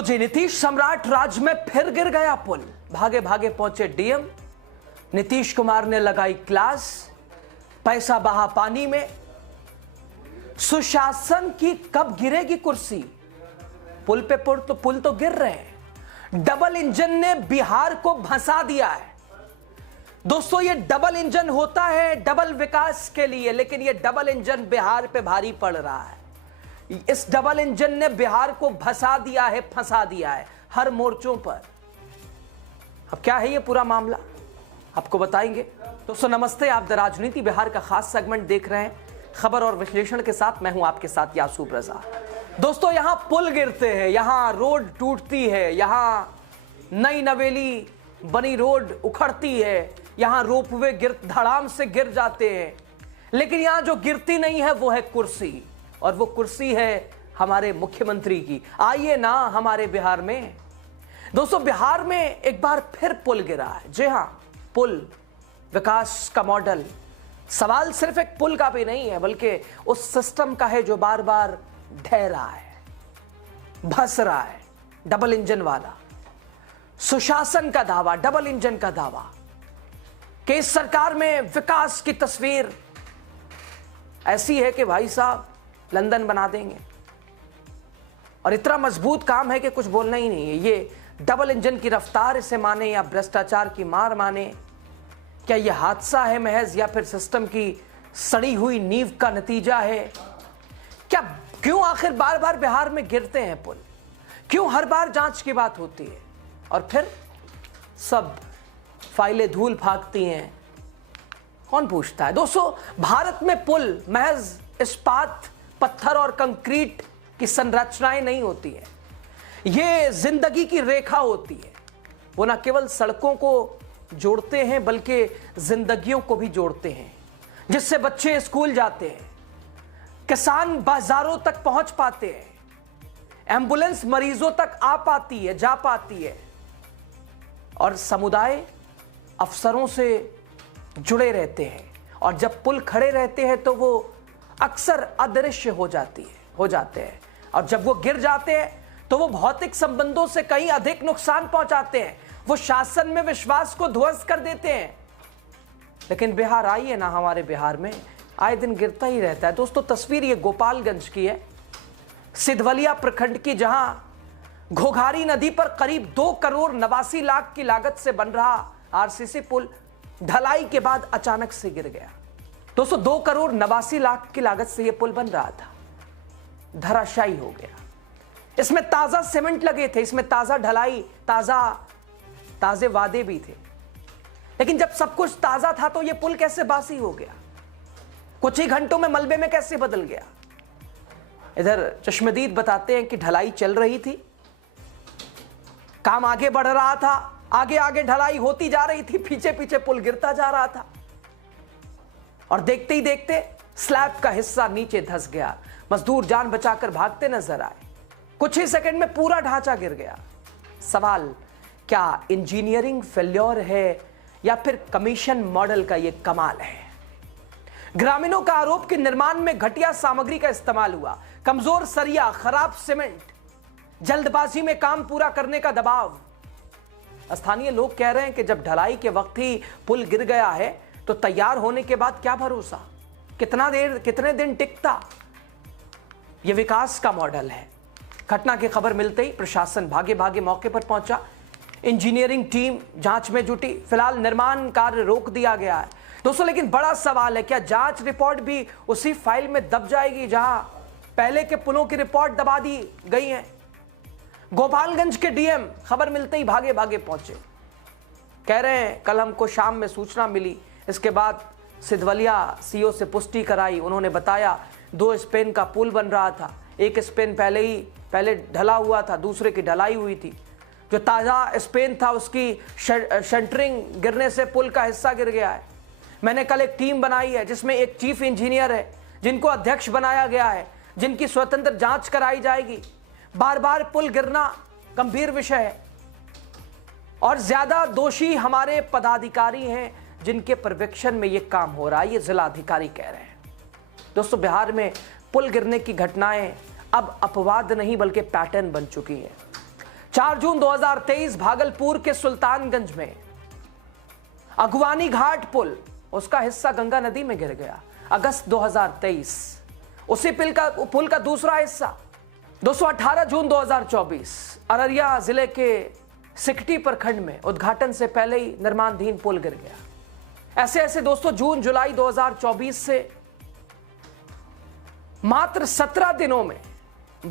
लो जी, नीतीश सम्राट राज में फिर गिर गया पुल। भागे भागे पहुंचे डीएम, नीतीश कुमार ने लगाई क्लास, पैसा बहा पानी में। सुशासन की कब गिरेगी कुर्सी? पुल पे पुल तो गिर रहे हैं। डबल इंजन ने बिहार को भंसा दिया है। दोस्तों, ये डबल इंजन होता है डबल विकास के लिए, लेकिन ये डबल इंजन बिहार पे भारी पड़ रहा है। इस डबल इंजन ने बिहार को भंसा दिया है, फंसा दिया है हर मोर्चों पर। अब क्या है ये पूरा मामला, आपको बताएंगे। दोस्तों नमस्ते, आप द राजनीति बिहार का खास सेगमेंट देख रहे हैं, खबर और विश्लेषण के साथ। मैं हूं आपके साथ यासूब रजा। दोस्तों, यहां पुल गिरते हैं, यहां रोड टूटती है, यहां नई नवेली बनी रोड उखड़ती है, यहां रोपवे धड़ाम से गिर जाते हैं, लेकिन यहां जो गिरती नहीं है वो है कुर्सी, और वो कुर्सी है हमारे मुख्यमंत्री की। आइए ना हमारे बिहार में। दोस्तों, बिहार में एक बार फिर पुल गिरा है। जी हां, पुल विकास का मॉडल। सवाल सिर्फ एक पुल का भी नहीं है, बल्कि उस सिस्टम का है जो बार बार ढह रहा है, भस रहा है। डबल इंजन वाला सुशासन का दावा, डबल इंजन का दावा कि इस सरकार में विकास की तस्वीर ऐसी है कि भाई साहब लंदन बना देंगे, और इतना मजबूत काम है कि कुछ बोलना ही नहीं है। ये डबल इंजन की रफ्तार इसे माने या भ्रष्टाचार की मार माने, क्या यह हादसा है महज या फिर सिस्टम की सड़ी हुई नींव का नतीजा है? क्या क्यों आखिर बार बार बिहार में गिरते हैं पुल? क्यों हर बार जांच की बात होती है और फिर सब फाइलें धूल भागती हैं? कौन पूछता है? दोस्तों, भारत में पुल महज इस्पात, पत्थर और कंक्रीट की संरचनाएं नहीं होती है। ये जिंदगी की रेखा होती है। वो न केवल सड़कों को जोड़ते हैं बल्कि जिंदगियों को भी जोड़ते हैं, जिससे बच्चे स्कूल जाते हैं, किसान बाजारों तक पहुंच पाते हैं, एम्बुलेंस मरीजों तक आ पाती है, जा पाती है, और समुदाय अफसरों से जुड़े रहते हैं। और जब पुल खड़े रहते हैं तो वो अक्सर अदृश्य हो जाते हैं, और जब वो गिर जाते हैं तो वो भौतिक संबंधों से कहीं अधिक नुकसान पहुंचाते हैं। वो शासन में विश्वास को ध्वस्त कर देते हैं। लेकिन बिहार, आइए ना हमारे बिहार में, आए दिन गिरता ही रहता है। दोस्तों, तस्वीर ये गोपालगंज की है, सिधवलिया प्रखंड की, जहां घोघारी नदी पर करीब 2 करोड़ 89 लाख की लागत से बन रहा आरसीसी पुल ढलाई के बाद अचानक से गिर गया। दोस्तों, 2 करोड़ 89 लाख की लागत से यह पुल बन रहा था, धराशायी हो गया। इसमें ताजा सीमेंट लगे थे, इसमें ताजा ढलाई, ताजे वादे भी थे। लेकिन जब सब कुछ ताजा था तो यह पुल कैसे बासी हो गया? कुछ ही घंटों में मलबे में कैसे बदल गया? इधर चश्मदीद बताते हैं कि ढलाई चल रही थी, काम आगे बढ़ रहा था, आगे आगे ढलाई होती जा रही थी, पीछे पीछे पुल गिरता जा रहा था, और देखते ही देखते स्लैब का हिस्सा नीचे धंस गया। मजदूर जान बचाकर भागते नजर आए। कुछ ही सेकंड में पूरा ढांचा गिर गया। सवाल, क्या इंजीनियरिंग फेल्योर है या फिर कमीशन मॉडल का यह कमाल है? ग्रामीणों का आरोप कि निर्माण में घटिया सामग्री का इस्तेमाल हुआ, कमजोर सरिया, खराब सीमेंट, जल्दबाजी में काम पूरा करने का दबाव। स्थानीय लोग कह रहे हैं कि जब ढलाई के वक्त ही पुल गिर गया है तो तैयार होने के बाद क्या भरोसा, कितने दिन टिकता? यह विकास का मॉडल है। घटना की खबर मिलते ही प्रशासन भागे भागे मौके पर पहुंचा, इंजीनियरिंग टीम जांच में जुटी। फिलहाल निर्माण कार्य रोक दिया गया है। दोस्तों, लेकिन बड़ा सवाल है, क्या जांच रिपोर्ट भी उसी फाइल में दब जाएगी जहां पहले के पुलों की रिपोर्ट दबा दी गई है? गोपालगंज के डीएम खबर मिलते ही भागे भागे पहुंचे, कह रहे हैं कल हमको शाम में सूचना मिली। इसके बाद सिधवलिया सीओ से पुष्टि कराई। उन्होंने बताया 2 स्पेन का पुल बन रहा था, एक स्पेन पहले ढला हुआ था, दूसरे की ढलाई हुई थी। जो ताज़ा स्पेन था उसकी शटरिंग गिरने से पुल का हिस्सा गिर गया है। मैंने कल एक टीम बनाई है जिसमें एक चीफ इंजीनियर है, जिनको अध्यक्ष बनाया गया है, जिनकी स्वतंत्र जांच कराई जाएगी। बार बार पुल गिरना गंभीर विषय है, और ज्यादा दोषी हमारे पदाधिकारी हैं जिनके पर्यवेक्षण में यह काम हो रहा है, ये जिला अधिकारी कह रहे हैं। दोस्तों, बिहार में पुल गिरने की घटनाएं अब अपवाद नहीं बल्कि पैटर्न बन चुकी है। 4 जून 2023 भागलपुर के सुल्तानगंज में अगवानी घाट पुल, उसका हिस्सा गंगा नदी में गिर गया। अगस्त 2023 उसी पुल का दूसरा हिस्सा। 18 जून 2024 अररिया जिले के सिकटी प्रखंड में उद्घाटन से पहले ही निर्माणाधीन पुल गिर गया। ऐसे ऐसे दोस्तों जून जुलाई 2024 से मात्र 17 दिनों में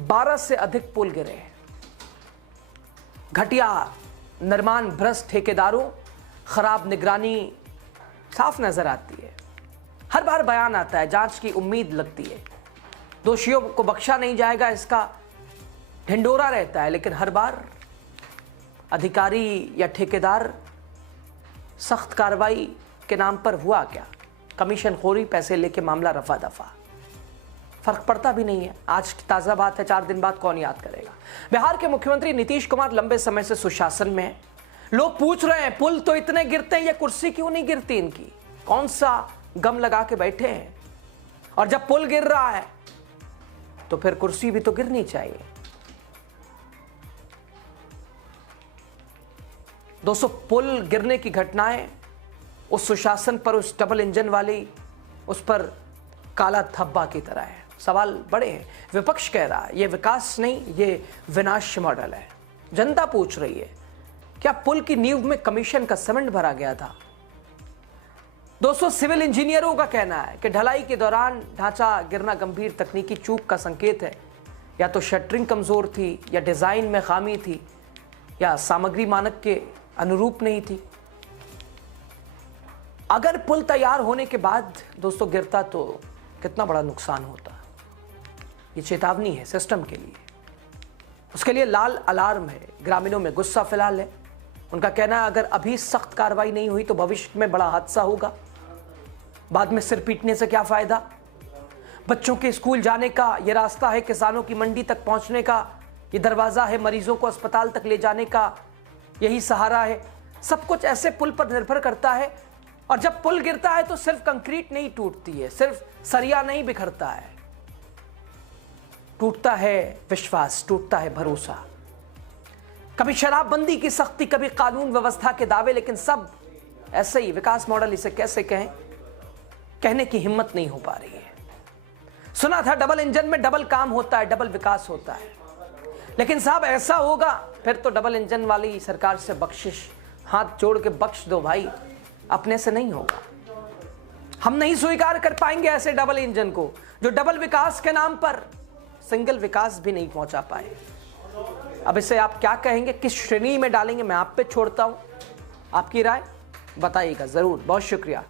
12 से अधिक पुल गिरे हैं। घटिया निर्माण, भ्रष्ट ठेकेदारों, खराब निगरानी साफ नजर आती है। हर बार बयान आता है, जांच की उम्मीद लगती है, दोषियों को बख्शा नहीं जाएगा, इसका ढिंडोरा रहता है, लेकिन हर बार अधिकारी या ठेकेदार सख्त कार्रवाई के नाम पर हुआ क्या? कमीशन खोरी, पैसे लेके मामला रफा दफा, फर्क पड़ता भी नहीं है। आज की ताजा बात है, 4 दिन बाद कौन याद करेगा। बिहार के मुख्यमंत्री नीतीश कुमार लंबे समय से सुशासन में हैं। लोग पूछ रहे हैं पुल तो इतने गिरते हैं, ये कुर्सी क्यों नहीं गिरती इनकी? कौन सा गम लगा के बैठे हैं? और जब पुल गिर रहा है तो फिर कुर्सी भी तो गिरनी चाहिए। दोस्तों, पुल गिरने की घटनाएं उस सुशासन पर, उस डबल इंजन वाली, उस पर काला धब्बा की तरह है। सवाल बड़े हैं। विपक्ष कह रहा है ये विकास नहीं, ये विनाश मॉडल है। जनता पूछ रही है क्या पुल की नींव में कमीशन का सीमेंट भरा गया था? दोस्तों, सिविल इंजीनियरों का कहना है कि ढलाई के दौरान ढांचा गिरना गंभीर तकनीकी चूक का संकेत है। या तो शटरिंग कमजोर थी, या डिजाइन में खामी थी, या सामग्री मानक के अनुरूप नहीं थी। अगर पुल तैयार होने के बाद दोस्तों गिरता तो कितना बड़ा नुकसान होता। ये चेतावनी है सिस्टम के लिए, उसके लिए लाल अलार्म है। ग्रामीणों में गुस्सा फिलहाल है। उनका कहना है अगर अभी सख्त कार्रवाई नहीं हुई तो भविष्य में बड़ा हादसा होगा। बाद में सिर पीटने से क्या फायदा? बच्चों के स्कूल जाने का ये रास्ता है, किसानों की मंडी तक पहुंचने का ये दरवाजा है, मरीजों को अस्पताल तक ले जाने का यही सहारा है। सब कुछ ऐसे पुल पर निर्भर करता है। और जब पुल गिरता है तो सिर्फ कंक्रीट नहीं टूटती है, सिर्फ सरिया नहीं बिखरता है, टूटता है विश्वास, टूटता है भरोसा। कभी शराबबंदी की सख्ती, कभी कानून व्यवस्था के दावे, लेकिन सब ऐसे ही। विकास मॉडल इसे कैसे कहें, कहने की हिम्मत नहीं हो पा रही है। सुना था डबल इंजन में डबल काम होता है, डबल विकास होता है, लेकिन साहब ऐसा होगा फिर तो डबल इंजन वाली सरकार से बख्शिश, हाथ जोड़ के बख्श दो भाई, अपने से नहीं होगा। हम नहीं स्वीकार कर पाएंगे ऐसे डबल इंजन को जो डबल विकास के नाम पर सिंगल विकास भी नहीं पहुंचा पाए। अब इसे आप क्या कहेंगे, किस श्रेणी में डालेंगे, मैं आप पे छोड़ता हूं। आपकी राय बताइएगा जरूर। बहुत शुक्रिया।